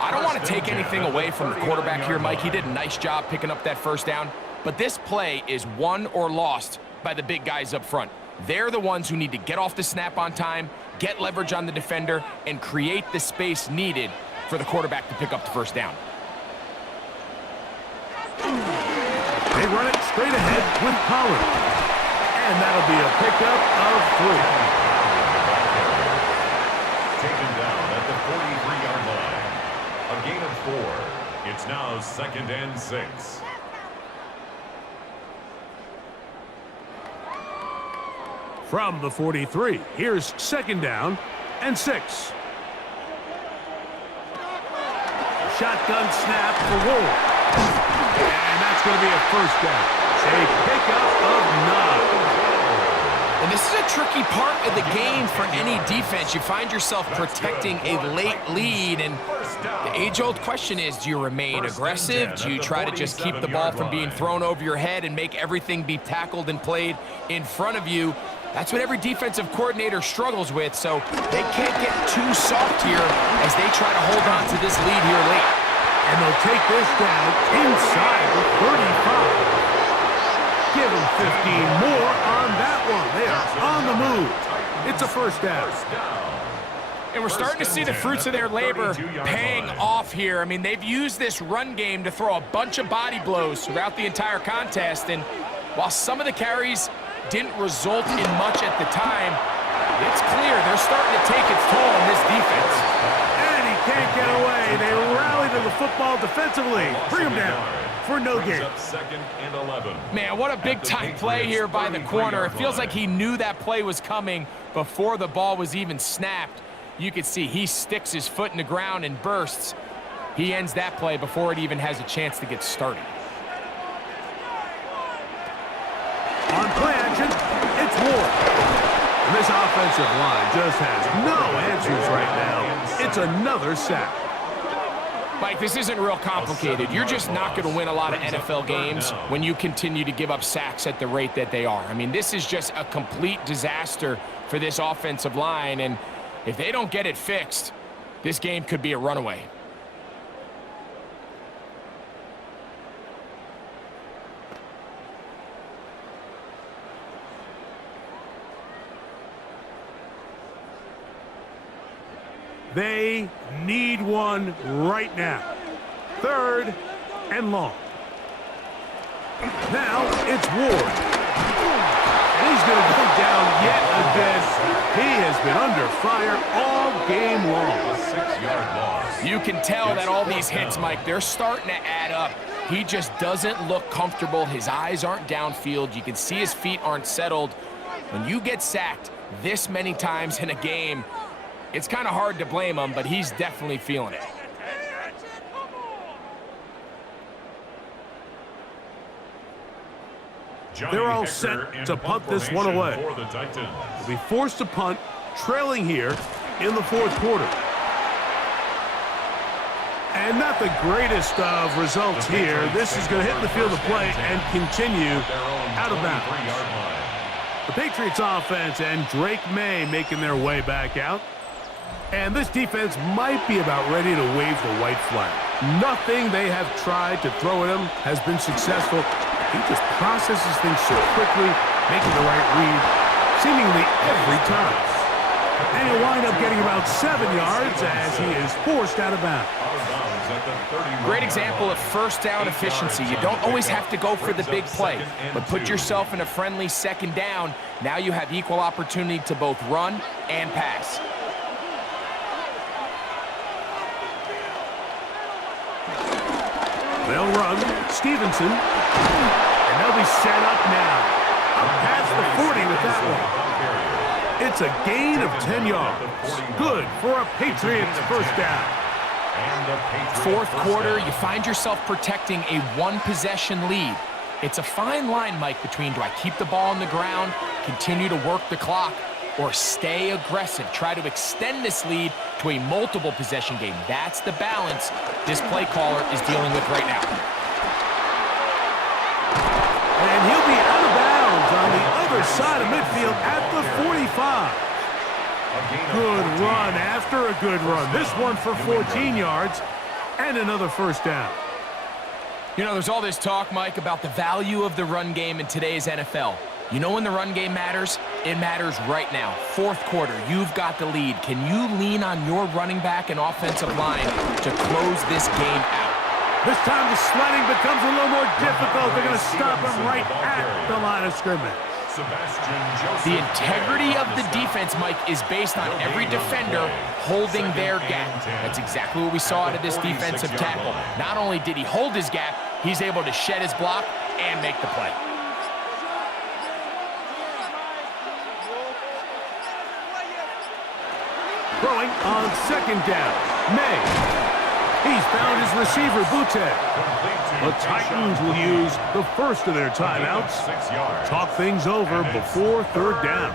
I don't want to take anything away from the quarterback here, Mike. He did a nice job picking up that first down. But this play is won or lost by the big guys up front. They're the ones who need to get off the snap on time, get leverage on the defender, and create the space needed for the quarterback to pick up the first down. They run it straight ahead with Pollard. And that'll be a pickup of 3. Taken down at the 43-yard line. A gain of 4. It's now 2nd and 6. From the 43, here's 2nd down and 6. Shotgun snap for Ward. And that's going to be a first down. A pickup of 9. And this is a tricky part of the game for any defense. You find yourself protecting a late lead, and the age-old question is, do you remain aggressive? Do you try to just keep the ball from being thrown over your head and make everything be tackled and played in front of you? That's what every defensive coordinator struggles with, so they can't get too soft here as they try to hold on to this lead here late. And they'll take this down inside the 35. Give them 15 more on that one. They are on the move. It's a first down. And we're starting to see the fruits of their labor paying off here. I mean, they've used this run game to throw a bunch of body blows throughout the entire contest, and while some of the carries didn't result in much at the time, it's clear they're starting to take its toll on this defense. And he can't get away. They rally to the football defensively. Bring him down for no gain. 2nd and 11. Man, what a big-time play here by the corner. It feels like he knew that play was coming before the ball was even snapped. You can see he sticks his foot in the ground and bursts. He ends that play before it even has a chance to get started. On play action, it's Ward. And this offensive line just has no answers right now. It's another sack. Mike, this isn't real complicated. You're just not going to win a lot of NFL games when you continue to give up sacks at the rate that they are. I mean, this is just a complete disaster for this offensive line, and if they don't get it fixed, this game could be a runaway. They need one right now. 3rd and long. Now it's Ward. And he's going to go down yet again. He has been under fire all game long. A 6-yard loss. You can tell that all these hits, Mike, they're starting to add up. He just doesn't look comfortable. His eyes aren't downfield. You can see his feet aren't settled. When you get sacked this many times in a game, it's kind of hard to blame him, but he's definitely feeling it. They're all set to punt this one away. They'll be forced to punt, trailing here in the fourth quarter. And not the greatest of results here. This is going to hit the field of play and continue out of bounds. The Patriots offense and Drake May making their way back out. And this defense might be about ready to wave the white flag. Nothing they have tried to throw at him has been successful. He just processes things so quickly, making the right read seemingly every time. And he'll wind up getting about 7 yards as he is forced out of bounds. Great example of first down efficiency. You don't always have to go for the big play, but put yourself in a friendly second down. Now you have equal opportunity to both run and pass. They'll run. Stevenson. And they'll be set up now. Up past the 40 with that one. It's a gain of 10 yards. Good for a Patriots first down. Fourth quarter, you find yourself protecting a one-possession lead. It's a fine line, Mike, between do I keep the ball on the ground, continue to work the clock, or stay aggressive, try to extend this lead to a multiple-possession game. That's the balance this play caller is dealing with right now. And he'll be out of bounds on the other side of midfield at the 45. Good run after a good run. This one for 14 yards and another first down. You know, there's all this talk, Mike, about the value of the run game in today's NFL. You know when the run game matters? It matters right now. Fourth quarter, you've got the lead. Can you lean on your running back and offensive line to close this game out? This time the sledding becomes a little more difficult. They're going to stop him right at the line of scrimmage. The integrity of the defense, Mike, is based on every defender holding their gap. That's exactly what we saw out of this defensive tackle. Not only did he hold his gap, he's able to shed his block and make the play. Throwing on second down. May. He's found his receiver, Butte. The Titans will use the first of their timeouts. Talk things over before third down.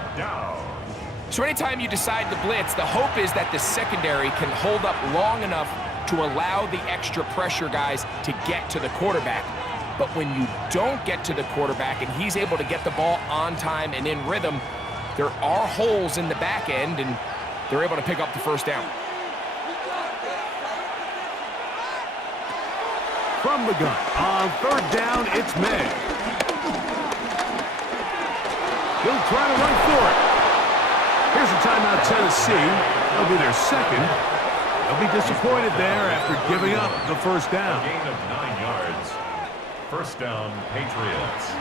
So anytime you decide to blitz, the hope is that the secondary can hold up long enough to allow the extra pressure guys to get to the quarterback. But when you don't get to the quarterback and he's able to get the ball on time and in rhythm, there are holes in the back end, and they're able to pick up the first down. From the gun, on third down, it's May. He'll try to run for it. Here's a timeout, Tennessee. That'll be their second. They'll be disappointed there after giving up the first down. Gain of 9 yards. First down, Patriots.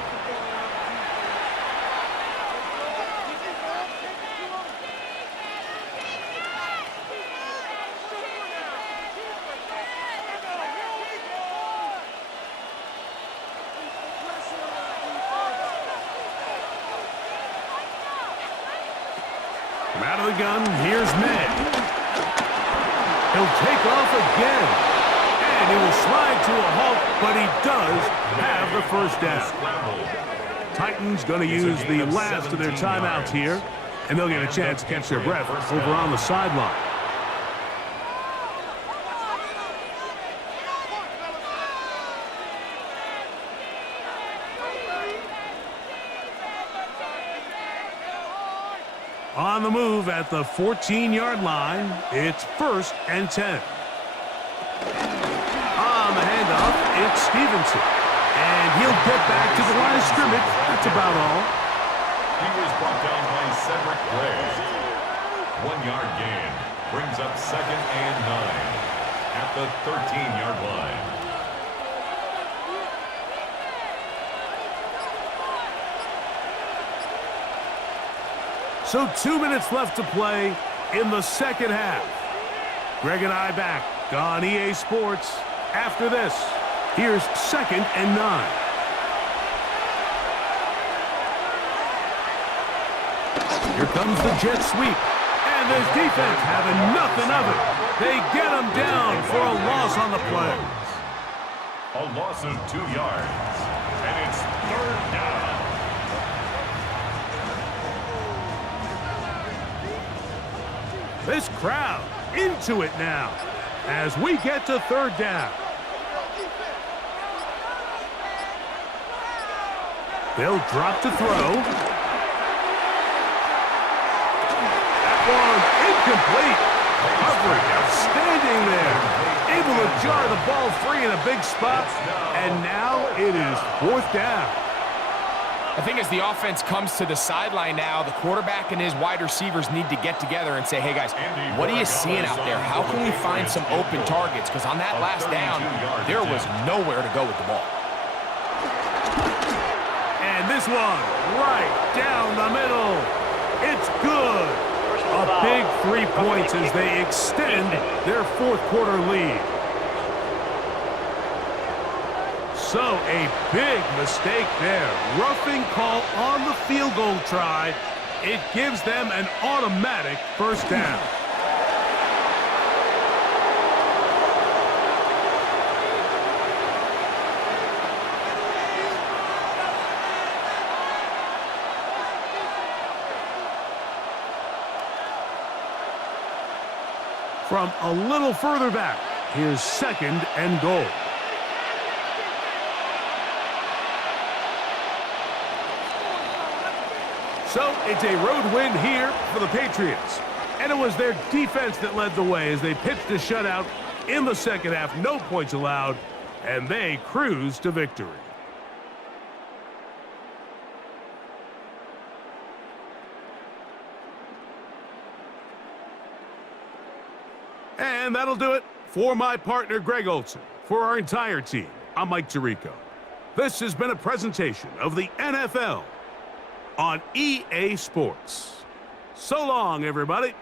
Out of the gun, here's May. He'll take off again. And he will slide to a halt, but he does have the first down. Titans going to use the last of their timeouts here, and they'll get a chance to catch their breath over on the sideline. On the move at the 14-yard line, it's 1st and 10. On the handoff, it's Stevenson. And he'll get back to the line of scrimmage. That's about all. He was brought down by Cedric Gray. 1-yard gain brings up 2nd and 9 at the 13-yard line. So 2 minutes left to play in the second half. Greg and I back on EA Sports. After this, here's 2nd and 9. Here comes the jet sweep. And this defense having nothing of it. They get him down for a loss on the play. A loss of 2 yards. And it's 3rd down. This crowd into it now as we get to third down. They'll drop to throw. That one incomplete. Coverage outstanding there. Able to jar the ball free in a big spot. And now it is fourth down. I think as the offense comes to the sideline now, the quarterback and his wide receivers need to get together and say, hey, guys, what are you seeing out there? How can we find some open targets? Because on that last down, there was nowhere to go with the ball. And this one right down the middle. It's good. A big 3 points as they extend their fourth quarter lead. So a big mistake there. Roughing call on the field goal try. It gives them an automatic first down. From a little further back, here's second and goal. So it's a road win here for the Patriots. And it was their defense that led the way as they pitched a shutout in the second half. No points allowed, and they cruised to victory. And that'll do it for my partner, Greg Olson. For our entire team, I'm Mike Tirico. This has been a presentation of the NFL on EA Sports. So long, everybody.